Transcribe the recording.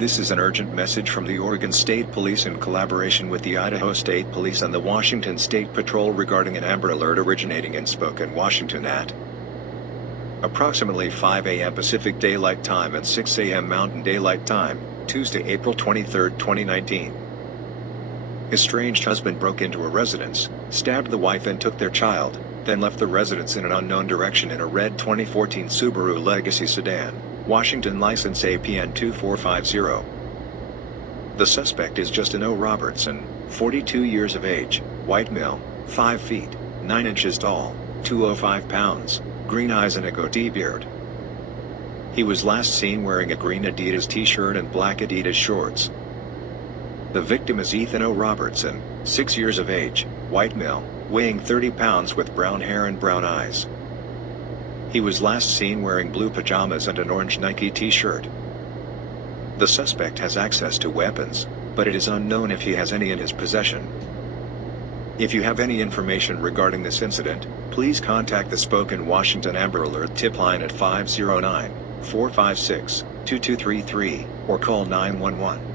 This is an urgent message from the Oregon State Police in collaboration with the Idaho State Police and the Washington State Patrol regarding an Amber Alert originating in Spokane, Washington at approximately 5 a.m. Pacific Daylight Time and 6 a.m. Mountain Daylight Time, Tuesday, April 23, 2019. Estranged husband broke into a residence, stabbed the wife and took their child, then left the residence in an unknown direction in a red 2014 Subaru Legacy sedan, Washington license APN 2450. The suspect is Justin O. Robertson, 42 years of age, white male, 5 feet, 9 inches tall, 205 pounds, green eyes and a goatee beard. He was last seen wearing a green Adidas t-shirt and black Adidas shorts. The victim is Ethan O. Robertson, 6 years of age, white male, weighing 30 pounds with brown hair and brown eyes. He was last seen wearing blue pajamas and an orange Nike t-shirt. The suspect has access to weapons, but it is unknown if he has any in his possession. If you have any information regarding this incident, please contact the Spokane, Washington Amber Alert tip line at 509-456-2233, or call 911.